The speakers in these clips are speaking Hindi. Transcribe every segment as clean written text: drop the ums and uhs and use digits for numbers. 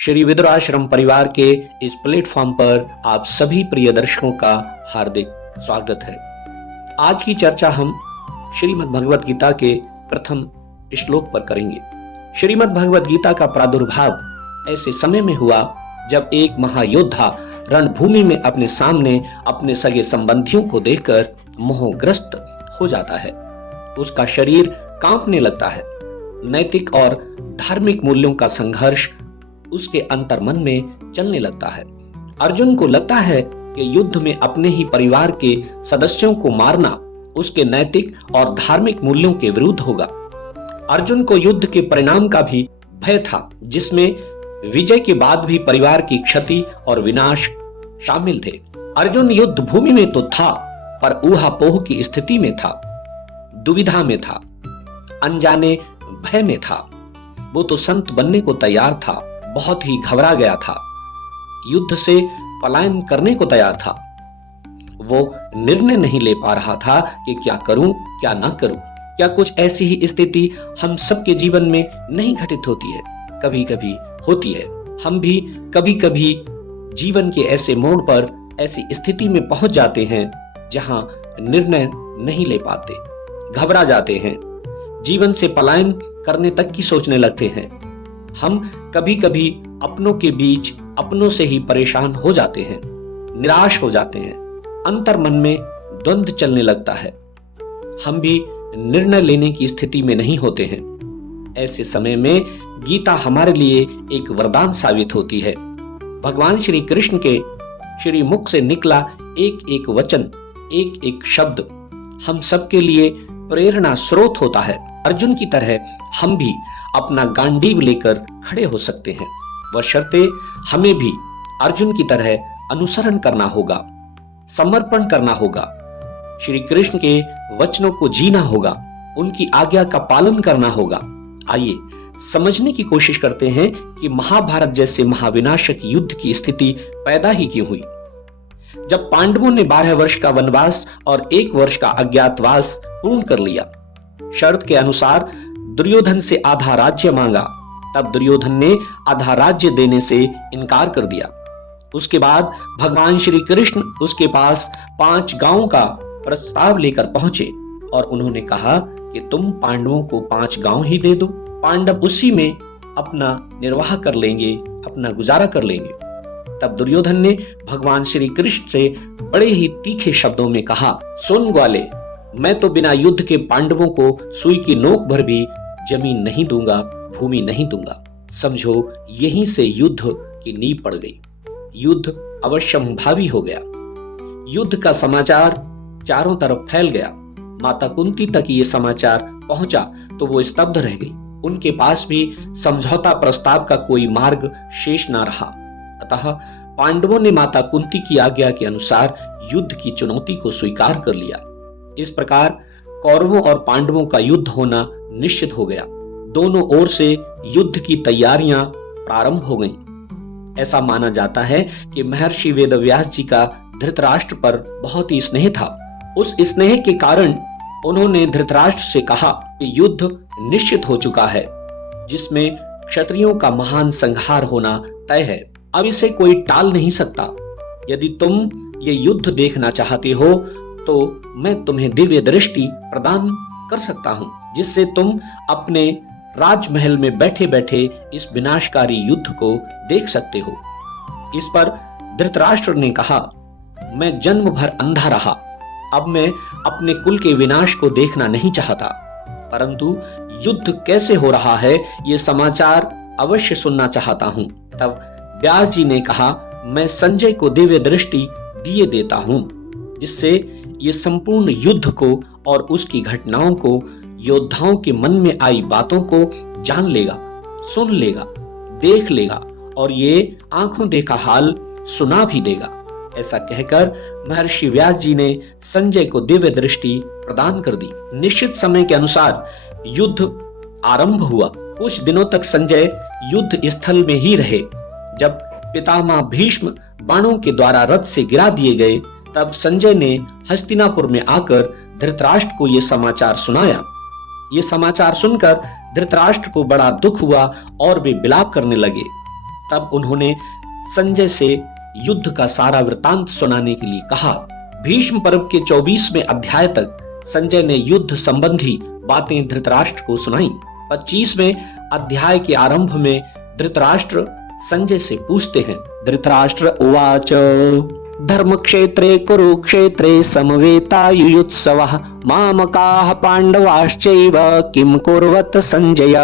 श्री विदुर आश्रम परिवार के इस प्लेटफॉर्म पर आप सभी प्रिय दर्शकों का हार्दिक स्वागत है। आज की चर्चा हम श्रीमद् भगवत गीता के प्रथम श्लोक पर करेंगे। श्रीमद् भगवत गीता का प्रादुर्भाव ऐसे समय में हुआ जब एक महायोद्धा रणभूमि में अपने सामने अपने सगे संबंधियों को देखकर मोहग्रस्त हो जाता है। उसका शरीर कांपने लगता है। नैतिक और धार्मिक मूल्यों का संघर्ष उसके अंतर्मन में चलने लगता है। अर्जुन को लगता है कि युद्ध में अपने ही परिवार के सदस्यों को मारना उसके नैतिक और धार्मिक मूल्यों के विरुद्ध होगा। अर्जुन को युद्ध के परिणाम का भी भय था, जिसमें विजय के बाद भी परिवार की क्षति और विनाश शामिल थे। अर्जुन युद्ध भूमि में तो था, पर ऊहापोह की स्थिति में था, दुविधा में था, अनजाने भय में था। वो तो संत बनने को तैयार था, बहुत ही घबरा गया था, युद्ध से पलायन करने को तैयार था। वो निर्णय नहीं ले पा रहा था कि क्या करूं क्या ना करूं। क्या कुछ ऐसी ही स्थिति हम सबके जीवन में नहीं घटित होती है? कभी कभी होती है। हम भी कभी कभी जीवन के ऐसे मोड़ पर, ऐसी स्थिति में पहुंच जाते हैं जहां निर्णय नहीं ले पाते, घबरा जाते हैं, जीवन से पलायन करने तक की सोचने लगते हैं। हम कभी कभी अपनों के बीच अपनों से ही परेशान हो जाते हैं, निराश हो जाते हैं, अंतर्मन में द्वंद्व चलने लगता है। हम भी निर्णय लेने की स्थिति में नहीं होते हैं। ऐसे समय में गीता हमारे लिए एक वरदान साबित होती है। भगवान श्री कृष्ण के श्री मुख से निकला एक एक वचन, एक एक शब्द हम सबके लिए प्रेरणा स्रोत होता है। अर्जुन की तरह हम भी अपना गांडीव लेकर खड़े हो सकते हैं। बशर्ते हमें भी अर्जुन की तरह अनुसरण करना होगा, समर्पण करना होगा, श्री कृष्ण के वचनों को जीना होगा, उनकी आज्ञा का पालन करना होगा। आइए समझने की कोशिश करते हैं कि महाभारत जैसे महाविनाशक युद्ध की स्थिति पैदा ही क्यों हुई। जब पांडवों ने 12 वर्ष का वनवास और 1 वर्ष का अज्ञातवास पूर्ण कर लिया, शर्त के अनुसार दुर्योधन से आधा राज्य मांगा, तब दुर्योधन ने आधा राज्य देने से इनकार कर दिया। उसके बाद भगवान श्री कृष्ण उसके पास 5 गांवों का प्रस्ताव लेकर पहुंचे और उन्होंने कहा कि तुम पांडवों को 5 गांव ही दे दो, पांडव उसी में अपना निर्वाह कर लेंगे, अपना गुजारा कर लेंगे। तब दुर्योधन ने भगवान श्री कृष्ण से बड़े ही तीखे शब्दों में कहा, सुन ग्वाले, मैं तो बिना युद्ध के पांडवों को सुई की नोक भर भी जमीन नहीं दूंगा, भूमि नहीं दूंगा। समझो यहीं से युद्ध की नींव पड़ गई। युद्ध अवश्यंभावी हो गया। युद्ध का समाचार चारों तरफ फैल गया। माता कुंती तक ये समाचार पहुंचा तो वो स्तब्ध रह गई। उनके पास भी समझौता प्रस्ताव का कोई मार्ग शेष ना रहा। अतः पांडवों ने माता कुंती की आज्ञा के अनुसार युद्ध की चुनौती को स्वीकार कर लिया। इस प्रकार कौरवों और पांडवों का युद्ध होना निश्चित हो गया। दोनों ओर से युद्ध की तैयारियां प्रारंभ हो गईं। ऐसा माना जाता है कि महर्षि वेदव्यास जी का धृतराष्ट्र पर बहुत ही स्नेह था। उस स्नेह के कारण उन्होंने धृतराष्ट्र से कहा कि युद्ध निश्चित हो चुका है, जिसमें क्षत्रियों का महान संहार होना तय है। अब इसे कोई टाल नहीं सकता। यदि तुम ये युद्ध देखना चाहते हो तो मैं तुम्हें दिव्य दृष्टि प्रदान कर सकता हूं, जिससे तुम अपने राजमहल में बैठे बैठे इस विनाशकारी युद्ध को देख सकते हो। इस पर धृतराष्ट्र ने कहा, मैं जन्म भर अंधा रहा, अब मैं अपने कुल के विनाश को देखना नहीं चाहता, परंतु युद्ध कैसे हो रहा है ये समाचार अवश्य सुनना चाहता हूं। तब व्यास जी ने कहा, मैं संजय को दिव्य दृष्टि दिए देता हूं, जिससे ये संपूर्ण युद्ध को और उसकी घटनाओं को, योद्धाओं के मन में आई बातों को जान लेगा, सुन लेगा, देख लेगा और ये आंखों देखा हाल सुना भी देगा। ऐसा कहकर महर्षि व्यास जी ने संजय को दिव्य दृष्टि प्रदान कर दी। निश्चित समय के अनुसार युद्ध आरंभ हुआ। कुछ दिनों तक संजय युद्ध स्थल में ही रहे। जब पितामह भीष्म बाणों के द्वारा रथ से गिरा दिए गए, तब संजय ने हस्तिनापुर में आकर धृतराष्ट्र को यह समाचार सुनाया। ये समाचार सुनकर धृतराष्ट्र को बड़ा दुख हुआ और वे विलाप करने लगे। तब उन्होंने संजय से युद्ध का सारा वृतांत सुनाने के लिए कहा। भीष्म पर्व के 24वें अध्याय तक संजय ने युद्ध संबंधी बातें धृतराष्ट्र को सुनाई। 25वें अध्याय के आरंभ में धृतराष्ट्र संजय से पूछते हैं। धृतराष्ट्र उवाच धर्मक्षेत्रे कुरुक्षेत्रे समवेतायुयुत्सवः मामकाः पांडवाश्चैव किम कुर्वत संजय।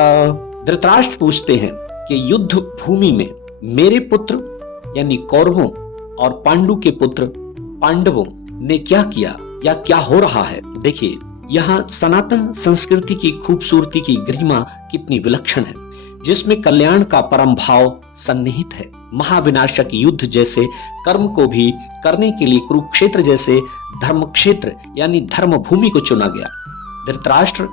धृतराष्ट्र पूछते हैं कि युद्ध भूमि में मेरे पुत्र यानी कौरवों और पांडु के पुत्र पांडवों ने क्या किया या क्या हो रहा है। देखिए, यहाँ सनातन संस्कृति की खूबसूरती की गरिमा कितनी विलक्षण है, जिसमें कल्याण का परम भाव सन्निहित है। महाविनाशक युद्ध जैसे कर्म को भी करने के लिए कुरुक्षेत्र जैसे धर्म क्षेत्र यानी धर्म भूमि को चुना गया। धृतराष्ट्र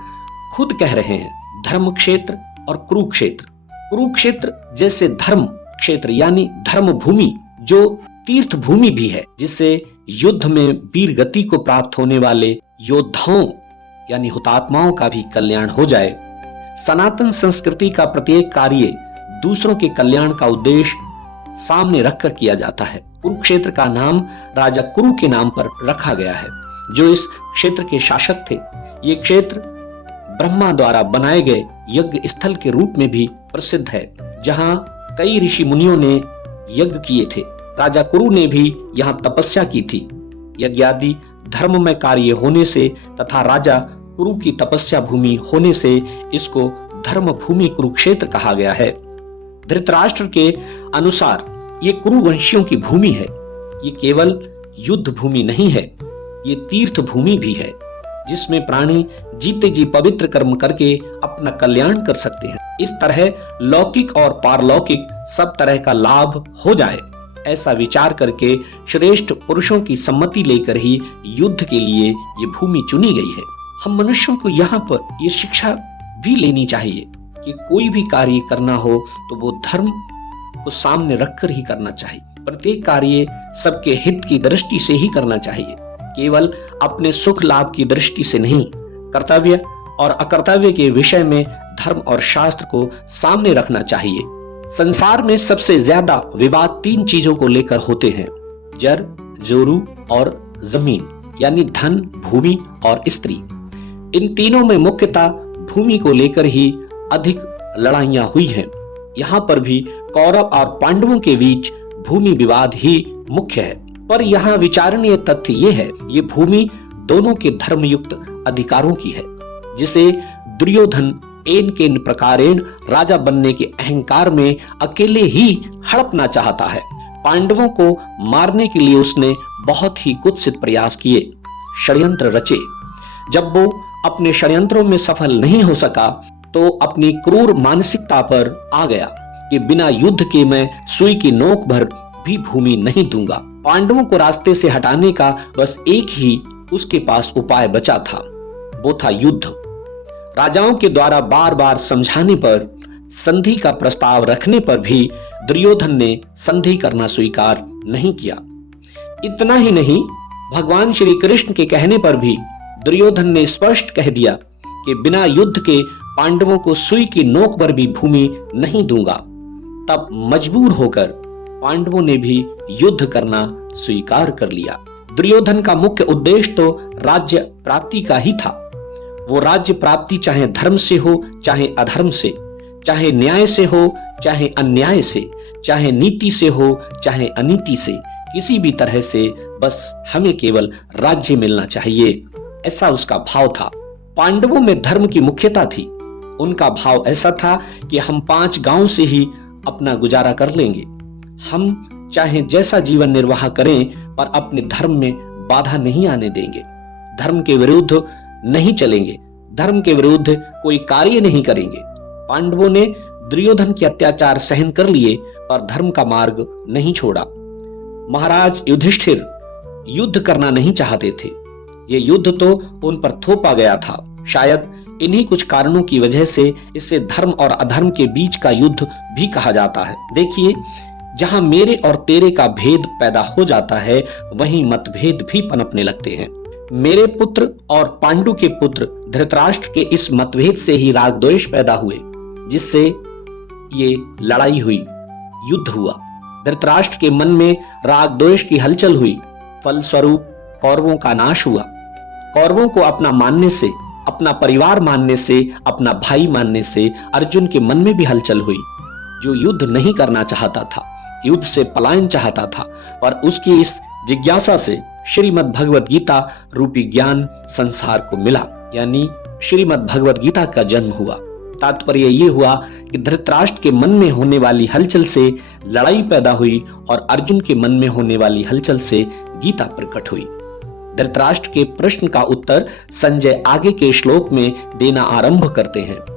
खुद कह रहे हैं धर्म क्षेत्र और कुरुक्षेत्र। कुरुक्षेत्र जैसे धर्म क्षेत्र यानी धर्म भूमि जो तीर्थ भूमि भी है, जिससे युद्ध में वीर गति को प्राप्त होने वाले योद्धाओं यानी हुतात्माओं का भी कल्याण हो जाए। सनातन संस्कृति का प्रत्येक कार्य दूसरों के कल्याण का उद्देश्य सामने रखकर किया जाता है। कुरुक्षेत्र का नाम राजा कुरु के नाम पर रखा गया है, जो इस क्षेत्र के शासक थे। ये क्षेत्र ब्रह्मा द्वारा बनाए गए यज्ञ स्थल के रूप में भी प्रसिद्ध है, जहां कई ऋषि मुनियों ने यज्ञ किए थे। राजा कुरु ने भी यहाँ तपस्या की थी। यज्ञादि धर्म में कार्य होने से तथा राजा कुरु की तपस्या भूमि होने से इसको धर्म भूमि कुरुक्षेत्र कहा गया है। धृतराष्ट्र के अनुसार ये कुरुवंशियों की भूमि है। ये केवल युद्ध भूमि नहीं है, ये तीर्थ भूमि भी है, जिसमें प्राणी जीते जी पवित्र कर्म करके अपना कल्याण कर सकते हैं। इस तरह लौकिक और पारलौकिक सब तरह का लाभ हो जाए, ऐसा विचार करके श्रेष्ठ पुरुषों की सम्मति लेकर ही युद्ध के लिए ये भूमि चुनी गई है। हम मनुष्यों को यहाँ पर ये शिक्षा भी लेनी चाहिए कि कोई भी कार्य करना हो तो वो धर्म को सामने रखकर ही करना चाहिए। प्रत्येक कार्य सबके हित की दृष्टि से ही करना चाहिए, केवल अपने सुख लाभ की दृष्टि से नहीं। कर्तव्य और अकर्तव्य के विषय में धर्म और शास्त्र को सामने रखना चाहिए। संसार में सबसे ज्यादा विवाद 3 चीजों को लेकर होते हैं: जर, जोरू और जमीन, यानी धन, भूमि और स्त्री। इन तीनों में मुख्यतः भूमि को लेकर ही अधिक लड़ाइयां हुई हैं। यहाँ पर भी कौरव और पांडवों के बीच भूमि विवाद ही मुख्य है। पर यहाँ विचारणीय तथ्य ये है, ये भूमि दोनों के धर्मयुक्त अधिकारों की है, जिसे दुर्योधन एन के प्रकारेण राजा बनने के अहंकार में अकेले ही हड़पना चाहता है। पांडवों को मारने के लिए उसने बहुत ही कुत्सित प्रयास किए, षड्यंत्र रचे। जब वो अपने षड्यंत्रों में सफल नहीं हो सका तो अपनी क्रूर मानसिकता पर आ गया कि बिना युद्ध के मैं सुई की नोक भर भी भूमि नहीं दूंगा। पांडवों को रास्ते से हटाने का बस एक ही उसके पास उपाय बचा था, वो था युद्ध। राजाओं के द्वारा बार बार समझाने पर, संधि का प्रस्ताव रखने पर भी दुर्योधन ने संधि करना स्वीकार नहीं किया। इतना ही नहीं, भगवान श्री कृष्ण के कहने पर भी दुर्योधन ने स्पष्ट कह दिया कि बिना युद्ध के पांडवों को सुई की नोक पर भी भूमि नहीं दूंगा। तब मजबूर होकर पांडवों ने भी युद्ध करना स्वीकार कर लिया। दुर्योधन का मुख्य उद्देश्य तो राज्य प्राप्ति का ही था। वो राज्य प्राप्ति चाहे धर्म से हो चाहे अधर्म से, चाहे न्याय से हो चाहे अन्याय से, चाहे नीति से हो चाहे अनीति से, किसी भी तरह से बस हमें केवल राज्य मिलना चाहिए, ऐसा उसका भाव था। पांडवों में धर्म की मुख्यता थी। उनका भाव ऐसा था कि हम 5 गांव से ही अपना गुजारा कर लेंगे। हम चाहे जैसा जीवन निर्वाह करें, पर अपने धर्म में बाधा नहीं आने देंगे। धर्म के विरुद्ध नहीं चलेंगे, धर्म के विरुद्ध कोई कार्य नहीं करेंगे। पांडवों ने दुर्योधन के अत्याचार सहन कर लिए, पर धर्म का मार्ग नहीं छोड़ा। महाराज युधिष्ठिर युद्ध करना नहीं चाहते थे। ये युद्ध तो उन पर थोपा गया था। शायद इन्हीं कुछ कारणों की वजह से इसे धर्म और अधर्म के बीच का युद्ध भी कहा जाता है। देखिए, जहां मेरे और तेरे का भेद पैदा हो जाता है, वहीं मतभेद भी पनपने लगते हैं। मेरे पुत्र और पांडु के पुत्र धृतराष्ट्र के इस मतभेद से ही राग द्वेष पैदा हुए, जिससे ये लड़ाई हुई। युद्ध हुआ। धृतराष्ट्र के मन में राग द्वेष की हलचल हुई। फलस्वरूप कौरवों का नाश हुआ। कौरवों को अपना मानने से, अपना परिवार मानने से, अपना भाई मानने से अर्जुन के मन में भी हलचल हुई। जो युद्ध नहीं करना चाहता था, युद्ध से पलायन चाहता था, और उसकी इस जिज्ञासा से श्रीमद् भगवद गीता रूपी ज्ञान संसार को मिला, यानी श्रीमद् भगवद गीता का जन्म हुआ। तात्पर्य ये हुआ कि धृतराष्ट्र के मन में होने वाली हलचल से लड़ाई पैदा हुई और अर्जुन के मन में होने वाली हलचल से गीता प्रकट हुई। धृतराष्ट्र के प्रश्न का उत्तर संजय आगे के श्लोक में देना आरंभ करते हैं।